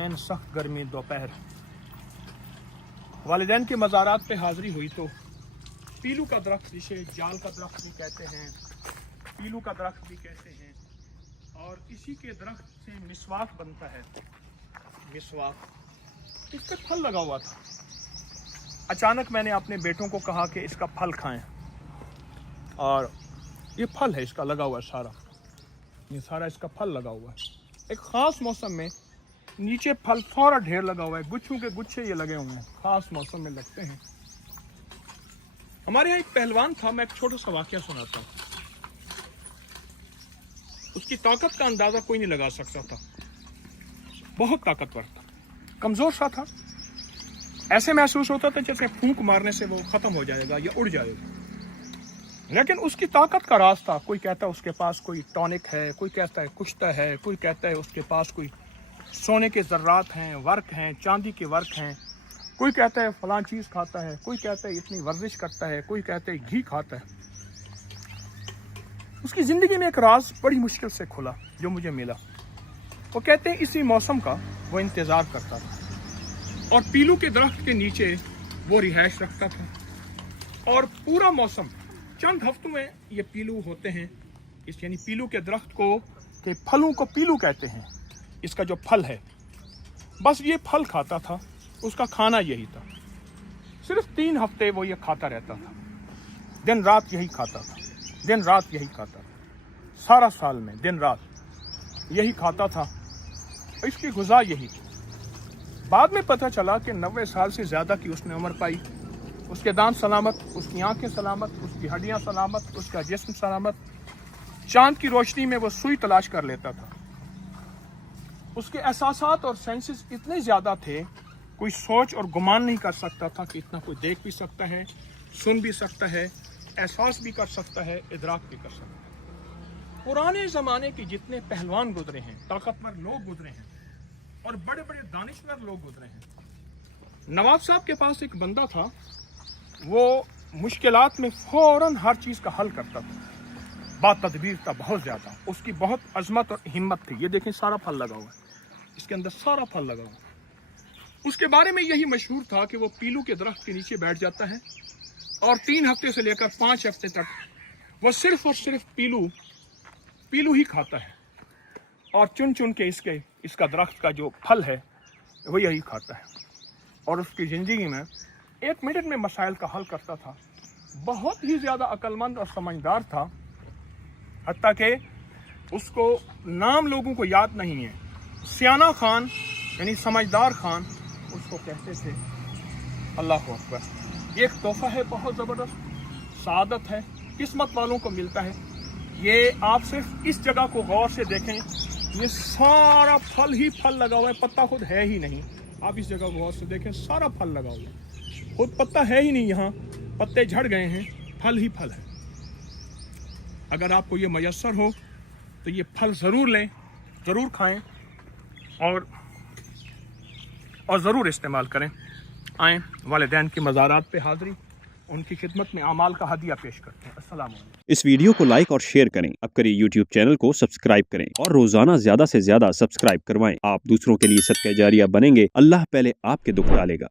ऐन सख्त गर्मी दोपहर। वालिदैन के मज़ारात पे हाज़िरी हुई तो पीलू का दरख्त, जिसे जाल का दरख्त भी कहते हैं, पीलू का दरख्त भी कहते हैं, और इसी के दरख्त से मिसवाक बनता है। मिसवाक, इस पर फल लगा हुआ था। अचानक मैंने अपने बेटों को कहा कि इसका फल खाएं, और ये फल है इसका लगा हुआ है सारा, ये सारा इसका फल लगा हुआ है। एक ख़ास मौसम में नीचे फल सारा ढेर लगा हुआ है, गुच्छों के गुच्छे ये लगे हुए हैं, ख़ास मौसम में लगते हैं। हमारे यहाँ एक पहलवान था, मैं एक छोटा सा वाक़या सुनाता हूँ। उसकी ताकत का अंदाज़ा कोई नहीं लगा सकता था, बहुत ताकतवर था, कमज़ोर सा था। ऐसे महसूस होता था जैसे फूंक मारने से वो ख़त्म हो जाएगा या उड़ जाएगा, लेकिन उसकी ताकत का राज था। कोई कहता है उसके पास कोई टॉनिक है, कोई कहता है कुश्ता है, कोई कहता है उसके पास कोई सोने के ज़र्रात हैं, वर्क हैं, चांदी के वर्क हैं, कोई कहता है फलां चीज़ खाता है, कोई कहता है इतनी वर्जिश करता है, कोई कहता है घी खाता है। उसकी ज़िंदगी में एक राज बड़ी मुश्किल से खुला जो मुझे मिला। वो कहते हैं इसी मौसम का वो इंतज़ार करता था और पीलू के दरख्त के नीचे वो रिहाइश रखता था, और पूरा मौसम, चंद हफ्तों में ये पीलू होते हैं। इस यानी पीलू के दरख्त को के फलों को पीलू कहते हैं। इसका जो फल है, बस ये फल खाता था, उसका खाना यही था। सिर्फ 3 हफ्ते वो ये खाता रहता था, दिन रात यही खाता था, दिन रात यही खाता था, सारा साल में दिन रात यही खाता था। इसकी गुज़ा यही थी। बाद में पता चला कि 90 साल से ज़्यादा की उसने उम्र पाई। उसके दांत सलामत, उसकी आंखें सलामत, उसकी हड्डियां सलामत, उसका जिस्म सलामत। चांद की रोशनी में वो सुई तलाश कर लेता था। उसके एहसासात और सेंसेस इतने ज़्यादा थे, कोई सोच और गुमान नहीं कर सकता था कि इतना कोई देख भी सकता है, सुन भी सकता है, एहसास भी कर सकता है, इदराक भी कर सकता है। पुराने ज़माने के जितने पहलवान गुजरे हैं, ताकतवर लोग गुजरे हैं, और बड़े बड़े दानिशवर लोग गुजरे हैं। नवाब साहब के पास एक बंदा था, वो मुश्किलात में फ़ौरन हर चीज़ का हल करता था, बातदबीर था बहुत ज़्यादा, उसकी बहुत अजमत और हिम्मत थी। ये देखें सारा फल लगा हुआ है, इसके अंदर सारा फल लगा हुआ है। उसके बारे में यही मशहूर था कि वो पीलू के दरख्त के नीचे बैठ जाता है और 3 हफ्ते से लेकर 5 हफ्ते तक वो सिर्फ और सिर्फ पीलू ही खाता है, और चुन चुन के इसका दरख्त का जो फल है वो यही खाता है, और उसकी ज़िंदगी में 1 मिनट में मसाइल का हल करता था। बहुत ही ज़्यादा अक्लमंद और समझदार था, हत्ता कि उसको नाम लोगों को याद नहीं है। सियाना खान यानी समझदार खान उसको कहते थे। अल्लाह अकबर। ये एक तोहफा है, बहुत ज़बरदस्त सादत है, किस्मत वालों को मिलता है। ये आप सिर्फ इस जगह को गौर से देखें, ये सारा फल ही फल लगा हुआ है, पत्ता खुद है ही नहीं। आप इस जगह को गौर से देखें, सारा फल लगा हुआ है, खुद पत्ता है ही नहीं, यहाँ पत्ते झड़ गए हैं, फल ही फल है। अगर आपको ये मयस्सर हो तो ये फल ज़रूर लें, ज़रूर खाएं, और ज़रूर इस्तेमाल करें। आएँ, वालिदैन की मज़ारात पे हाज़िरी, उनकी खिदमत में अमाल का हदिया पेश करते हैं। अस्सलाम वालेकुम। इस वीडियो को लाइक और शेयर करें। अब करिए यूट्यूब चैनल को सब्सक्राइब करें और रोजाना ज्यादा से ज्यादा सब्सक्राइब करवाएं। आप दूसरों के लिए सदका जारिया बनेंगे। अल्लाह पहले आपके दुख टालेगा।